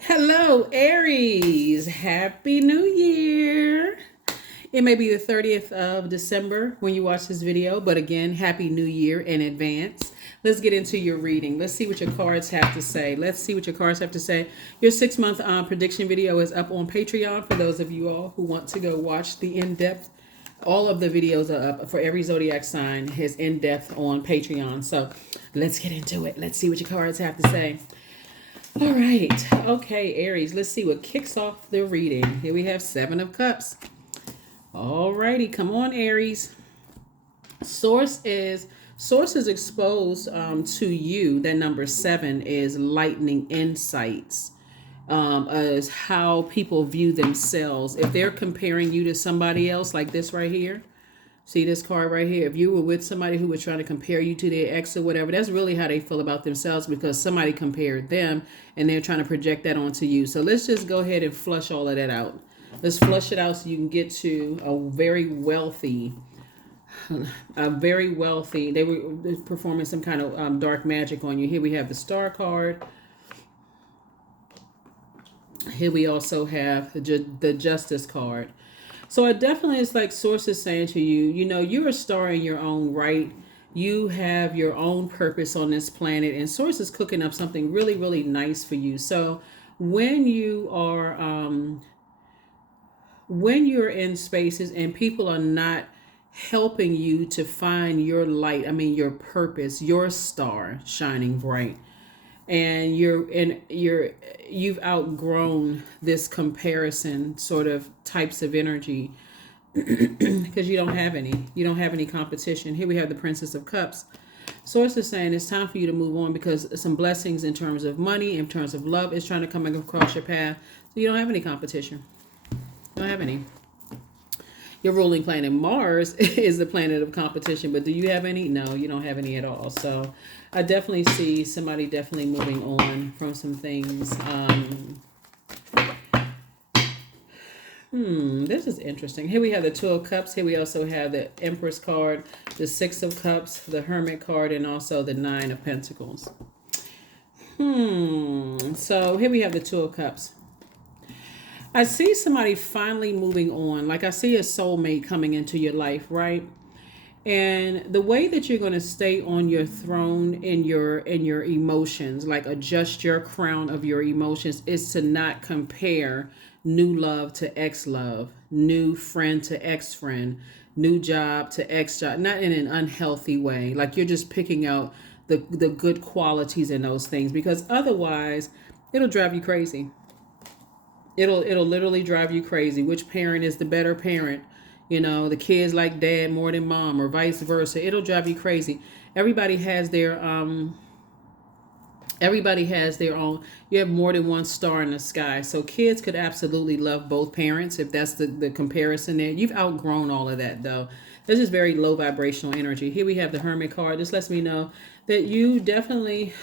Hello, Aries. Happy New Year. It may be the 30th of December when you watch this video, but again, Happy New Year in advance. Let's get into your reading. Let's see what your cards have to say. Your 6-month prediction video is up on Patreon for those of you all who want to go watch the in-depth. All of the videos are up for every zodiac sign is in-depth on Patreon. So let's get into it. Let's see what your cards have to say. All right. Okay, Aries. Let's see what kicks off the reading. Here we have 7 of Cups. All righty. Come on, Aries. Source is exposed to you. That number 7 is lightning insights. As how people view themselves. If they're comparing you to somebody else, like this right here, see this card right here. If you were with somebody who was trying to compare you to their ex or whatever, that's really how they feel about themselves because somebody compared them and they're trying to project that onto you. So let's just go ahead and flush all of that out. Let's flush it out so you can get to they were performing some kind of dark magic on you. Here we have the Star card. Here we also have the Justice card. So it definitely is like sources saying to you, you're a star in your own right. You have your own purpose on this planet, and source is cooking up something really, really nice for you. So when you're in spaces and people are not helping you to find your light, your purpose, your star shining bright, and you've outgrown this comparison sort of types of energy because you don't have any competition. Here we have the Princess of Cups. Source is saying it's time for you to move on because some blessings in terms of money, in terms of love, is trying to come across your path. So you don't have any competition. You don't have any. Your ruling planet Mars is the planet of competition, but do you have any? No, you don't have any at all. So I definitely see somebody definitely moving on from some things. This is interesting. Here we have the 2 of Cups. Here we also have the Empress card, the 6 of Cups, the Hermit card, and also the 9 of Pentacles. So here we have the 2 of Cups. I see somebody finally moving on. Like I see a soulmate coming into your life, right? And the way that you're going to stay on your throne in your emotions, like adjust your crown of your emotions, is to not compare new love to ex love, new friend to ex friend, new job to ex job, not in an unhealthy way. Like you're just picking out the good qualities in those things, because otherwise it'll drive you crazy. It'll literally drive you crazy. Which parent is the better parent? The kids like dad more than mom, or vice versa. It'll drive you crazy. Everybody has their own. You have more than one star in the sky. So kids could absolutely love both parents if that's the comparison there. You've outgrown all of that though. This is very low vibrational energy. Here we have the Hermit card. This lets me know that you definitely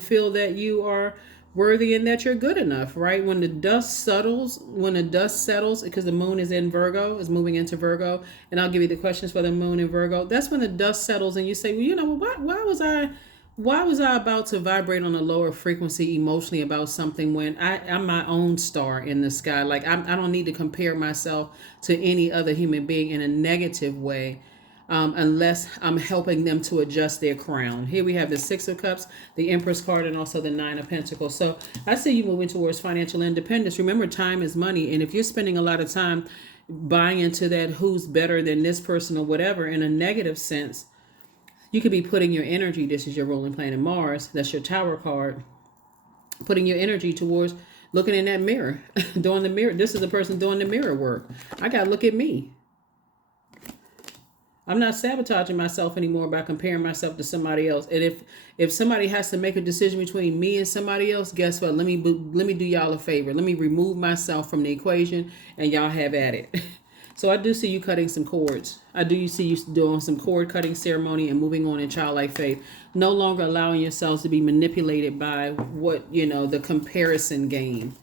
feel that you are worthy and that you're good enough, right? When the dust settles, because the moon is in Virgo, is moving into Virgo, and I'll give you the questions for the moon in Virgo. That's when the dust settles and you say, well, why was I about to vibrate on a lower frequency emotionally about something when I'm my own star in the sky? Like I don't need to compare myself to any other human being in a negative way. Unless I'm helping them to adjust their crown. Here we have the 6 of Cups, the Empress card, and also the 9 of Pentacles. So I see you moving towards financial independence. Remember, time is money. And if you're spending a lot of time buying into that who's better than this person or whatever in a negative sense, you could be putting your energy, this is your ruling planet Mars, that's your Tower card, putting your energy towards looking in that mirror, doing the mirror. This is the person doing the mirror work. I got to look at me. I'm not sabotaging myself anymore by comparing myself to somebody else. And if somebody has to make a decision between me and somebody else, guess what? Let me do y'all a favor. Let me remove myself from the equation, and y'all have at it. So I do see you cutting some cords. I do see you doing some cord cutting ceremony and moving on in childlike faith. No longer allowing yourselves to be manipulated by the comparison game.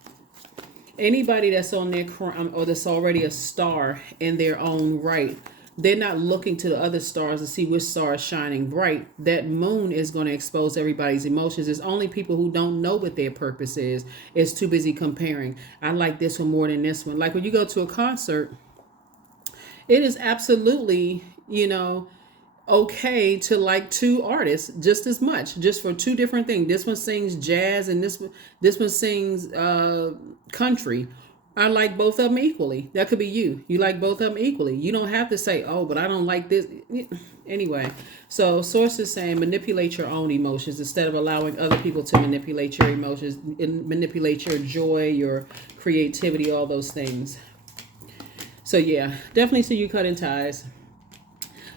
Anybody that's on their crown or that's already a star in their own right, they're not looking to the other stars to see which star is shining bright. That moon is going to expose everybody's emotions. It's only people who don't know what their purpose is too busy comparing. I like this one more than this one. Like when you go to a concert, it is absolutely, okay to like two artists just as much, just for two different things. This one sings jazz and this one sings country. I like both of them equally. That could be you. You like both of them equally. You don't have to say, oh, but I don't like this. Anyway, so source is saying manipulate your own emotions instead of allowing other people to manipulate your emotions and manipulate your joy, your creativity, all those things. So yeah, definitely see you cutting ties,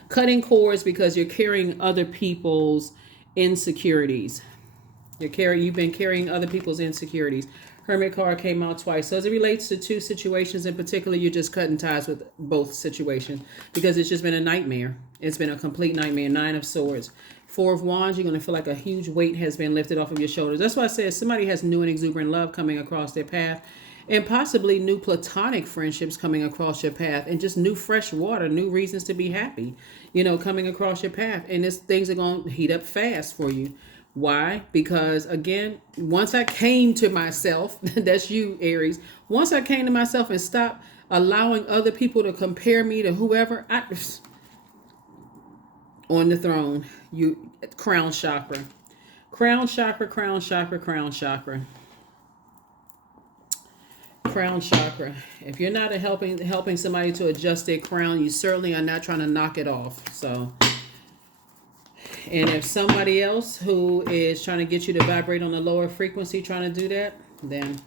cutting cords because you're carrying other people's insecurities. You've been carrying other people's insecurities. Hermit card came out twice. So as it relates to two situations in particular, you're just cutting ties with both situations because it's just been a nightmare. It's been a complete nightmare. Nine of Swords. Four of Wands, you're going to feel like a huge weight has been lifted off of your shoulders. That's why I said somebody has new and exuberant love coming across their path, and possibly new platonic friendships coming across your path, and just new fresh water, new reasons to be happy, coming across your path. And things are going to heat up fast for you. Why? Because again, once I came to myself, that's you, Aries. Once I came to myself and stopped allowing other people to compare me to whoever, on the throne, you crown chakra. Crown chakra, crown chakra, crown chakra. Crown chakra. If you're not helping somebody to adjust their crown, you certainly are not trying to knock it off. So, and if somebody else who is trying to get you to vibrate on a lower frequency trying to do that, then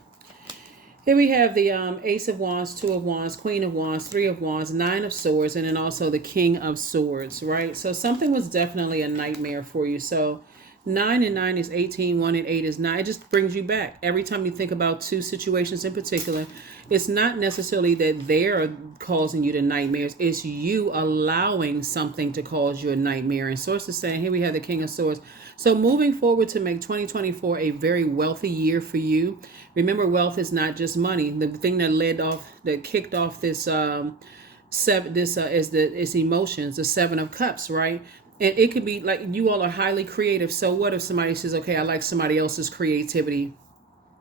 here we have the Ace of Wands, Two of Wands, Queen of Wands, Three of Wands, Nine of Swords, and then also the King of Swords, right? So something was definitely a nightmare for you. So 9 and 9 is 18, 1 and 8 is 9. It just brings you back. Every time you think about two situations in particular, it's not necessarily that they're causing you the nightmares. It's you allowing something to cause you a nightmare. And Source is saying, here we have the King of Swords. So moving forward to make 2024 a very wealthy year for you. Remember, wealth is not just money. The thing that kicked off this is emotions, the Seven of Cups, right? And it could be like you all are highly creative. So what if somebody says, okay, I like somebody else's creativity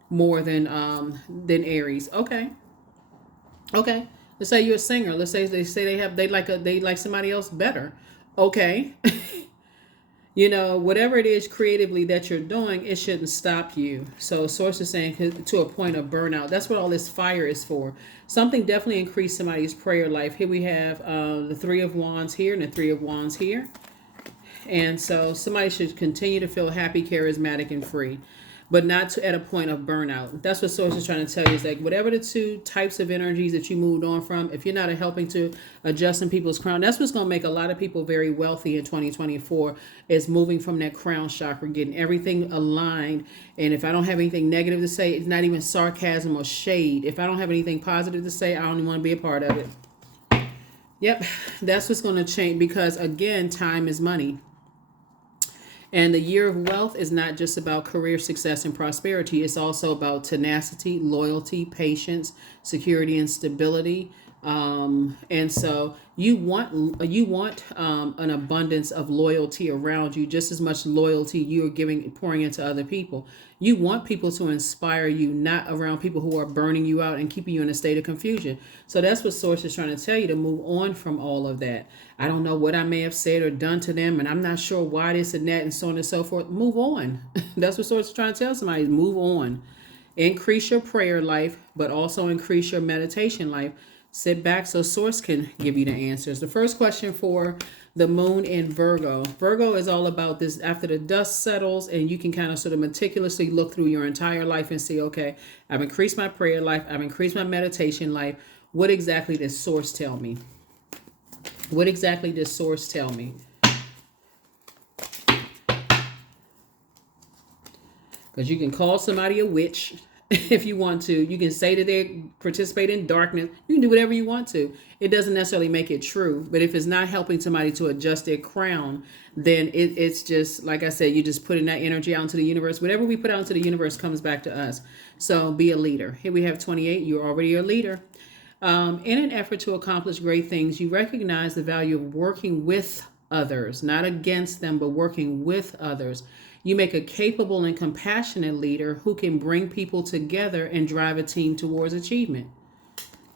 more than Aries? Okay. Let's say you're a singer. Let's say they like somebody else better. Okay. Whatever it is creatively that you're doing, it shouldn't stop you. So Source is saying to a point of burnout. That's what all this fire is for. Something definitely increased somebody's prayer life. Here we have the Three of Wands here and the Three of Wands here. And so somebody should continue to feel happy, charismatic, and free, but not at a point of burnout. That's what Source is trying to tell you. Is like whatever the two types of energies that you moved on from, if you're not helping to adjust in people's crown, that's what's going to make a lot of people very wealthy in 2024 is moving from that crown chakra, getting everything aligned. And if I don't have anything negative to say, it's not even sarcasm or shade. If I don't have anything positive to say, I don't even want to be a part of it. Yep, that's what's going to change because, again, time is money. And the year of wealth is not just about career success and prosperity. It's also about tenacity, loyalty, patience, security, and stability. And so you want an abundance of loyalty around you, just as much loyalty you're pouring into other people. You want people to inspire you, not around people who are burning you out and keeping you in a state of confusion. So that's what Source is trying to tell you, to move on from all of that. I don't know what I may have said or done to them, and I'm not sure why this and that and so on and so forth. Move on. That's what Source is trying to tell somebody. Move on. Increase your prayer life, but also increase your meditation life. Sit back so Source can give you the answers. The first question for the moon in Virgo. Virgo is all about this after the dust settles and you can kind of sort of meticulously look through your entire life and see, okay, I've increased my prayer life. I've increased my meditation life. What exactly does Source tell me? What exactly does Source tell me? Because you can call somebody a witch if you want to. You can say that they participate in darkness. You can do whatever you want to. It doesn't necessarily make it true. But if it's not helping somebody to adjust their crown, then it's just, like I said, you just putting that energy out into the universe. Whatever we put out into the universe comes back to us. So be a leader. Here we have 28. You're already a leader. In an effort to accomplish great things, you recognize the value of working with others, not against them, but working with others. You make a capable and compassionate leader who can bring people together and drive a team towards achievement.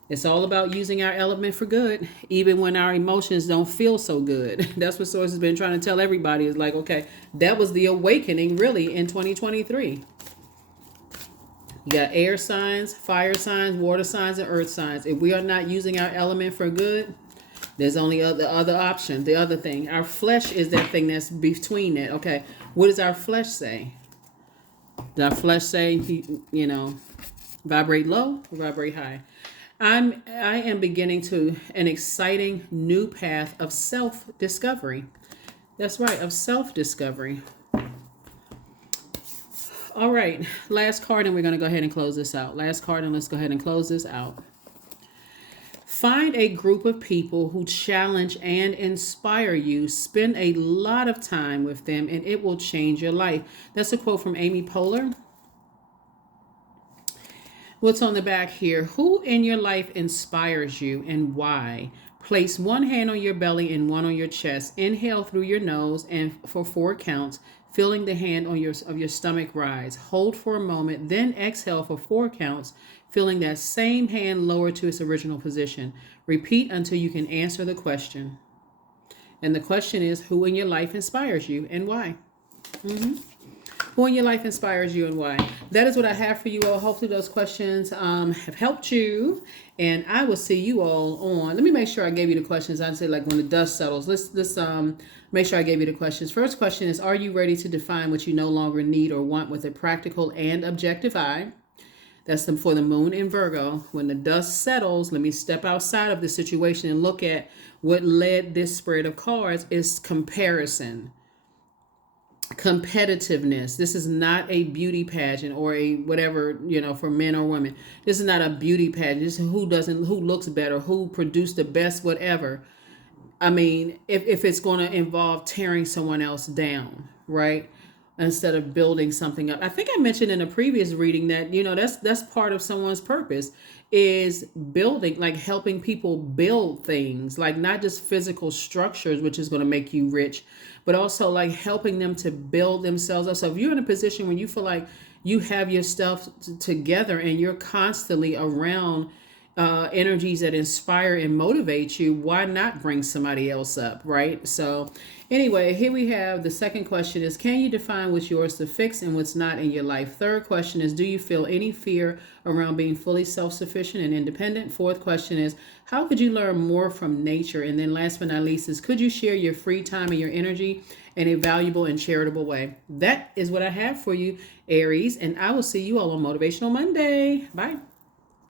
It's all about using our element for good, even when our emotions don't feel so good. That's what Source has been trying to tell everybody is like, okay, that was the awakening really in 2023. You got air signs, fire signs, water signs, and earth signs. If we are not using our element for good, there's only the other option, the other thing. Our flesh is that thing that's between that. Okay, what does our flesh say? Does our flesh say, vibrate low or vibrate high? I am beginning to an exciting new path of self-discovery. That's right, of self-discovery. All right, last card, and we're going to go ahead and close this out. Last card, and let's go ahead and close this out. Find a group of people who challenge and inspire you. Spend a lot of time with them, and it will change your life. That's a quote from Amy Poehler. What's on the back here? Who in your life inspires you and why? Place one hand on your belly and one on your chest. Inhale through your nose and for 4 counts, feeling the hand on your stomach rise. Hold for a moment, then exhale for 4 counts, feeling that same hand lower to its original position. Repeat until you can answer the question. And the question is, who in your life inspires you and why? Who in your life inspires you and why? That is what I have for you all. Hopefully those questions have helped you. And I will see you all on. Let me make sure I gave you the questions. I'd say like when the dust settles. Let's make sure I gave you the questions. First question is, are you ready to define what you no longer need or want with a practical and objective eye? That's for the moon in Virgo. When the dust settles, let me step outside of the situation and look at what led this spread of cards is comparison. Competitiveness. This is not a beauty pageant or a whatever, for men or women. This is not a beauty pageant. This is who looks better, who produced the best, whatever. I mean, if it's going to involve tearing someone else down, right? Instead of building something up. I think I mentioned in a previous reading that, that's part of someone's purpose is building, like helping people build things, like not just physical structures, which is going to make you rich, but also like helping them to build themselves up. So if you're in a position where you feel like you have your stuff together and you're constantly around energies that inspire and motivate you, why not bring somebody else up, right? So anyway, here we have the second question is, can you define what's yours to fix and what's not in your life? Third question is, do you feel any fear around being fully self-sufficient and independent? Fourth question is, how could you learn more from nature? And then last but not least is, could you share your free time and your energy in a valuable and charitable way? That is what I have for you, Aries, and I will see you all on Motivational Monday. Bye.